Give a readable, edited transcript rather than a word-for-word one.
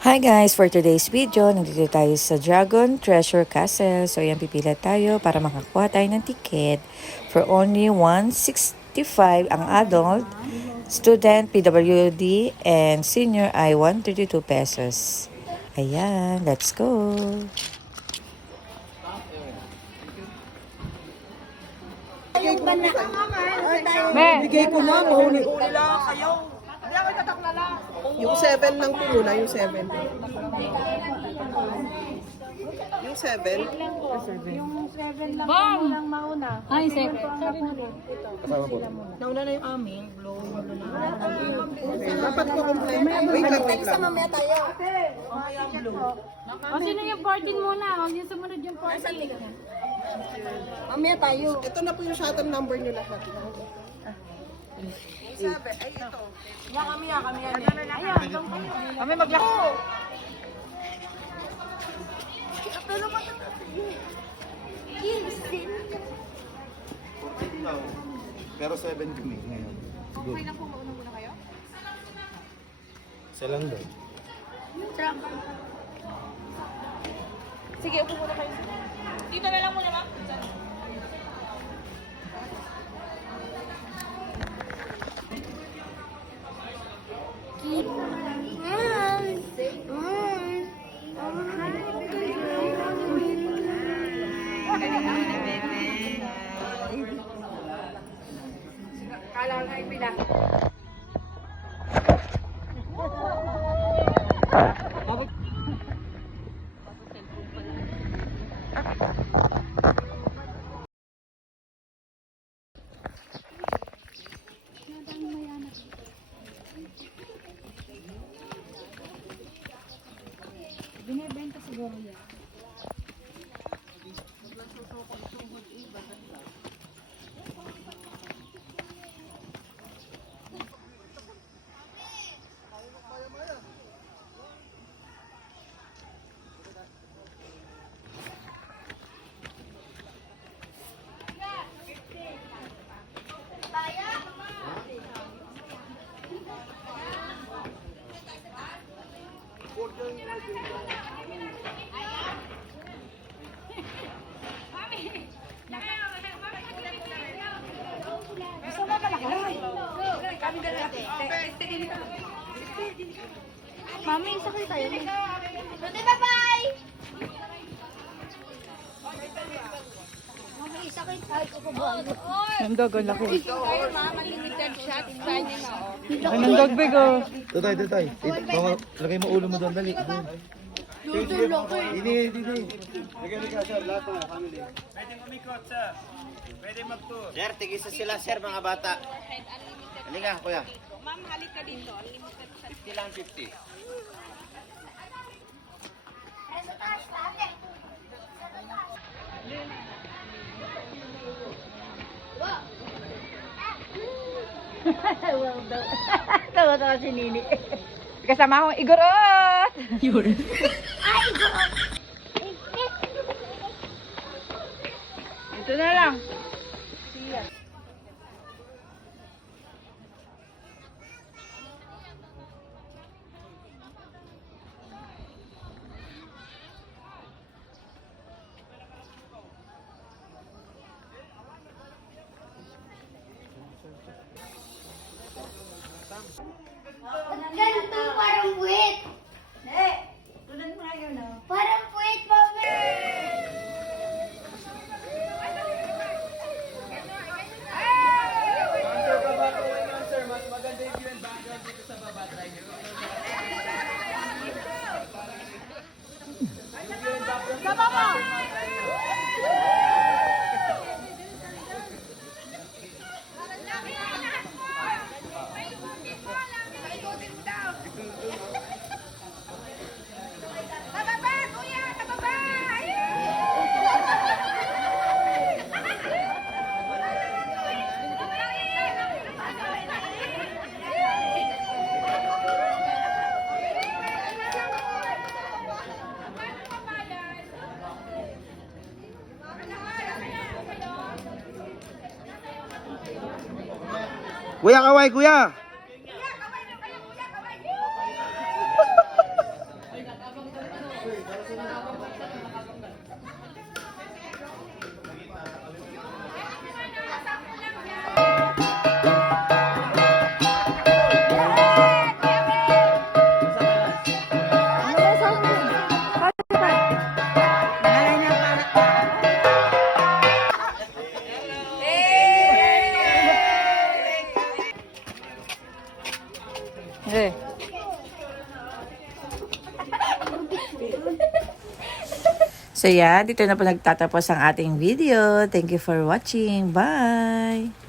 Hi guys! For today's video, nandito tayo sa Dragon Treasure Castle. So yan, pipila tayo para makakuha tayo ng ticket for only 165 ang adult, student, PWD, and senior ay 132 pesos. Ayan, let's go! Bigay ko na, mahuli-huli lang kayo. Yung 7 lang po muna, yung 7. Yung 7? Yung 7 lang mauna. Ay, second. Nauna na yung amin. Dapat ko complain. Wait lang. O, sino yung 14 muna? Huwag yung sumunod yung 14. Mamaya tayo. Ito na po yung shuttle number nyo lahat. 7, ay ito. Kami yan. Ayan, kami maglako. Pero 7 kami ngayon. Okay lang po mauna muna kayo? Isa lang doon. Sige, upo muna kayo. Dito na lang muna, ma'am. Binibenta siguro yan. Mami, sakay tayo. Rudy, bye-bye! Mami, sakay tayo. Ang dogon laki. Tayo, mama, limited shot. Inside nyo na, oh. Anong dogbig oh? Tutay. Lagay mo ulo mo doon, dali. Ini. Lagay ka sir, lahat ng family. Pwede umikot sir. Pwede mag-tour. Sir, tigisa sila sir, mga bata. Halika, kuya. Ma'am, halik ka dito. Unlimited shot. 50 lang, 50. Tawa-tawa si Nini. Kasama akong Igorot! Ito na lang. Ganito, parang puwit. Parang puwit, mami. Mas maganda yung view and background dito sa baba. Kuya, kaway, kuya! So yan, dito na po nagtatapos ang ating video. Thank you for watching. Bye!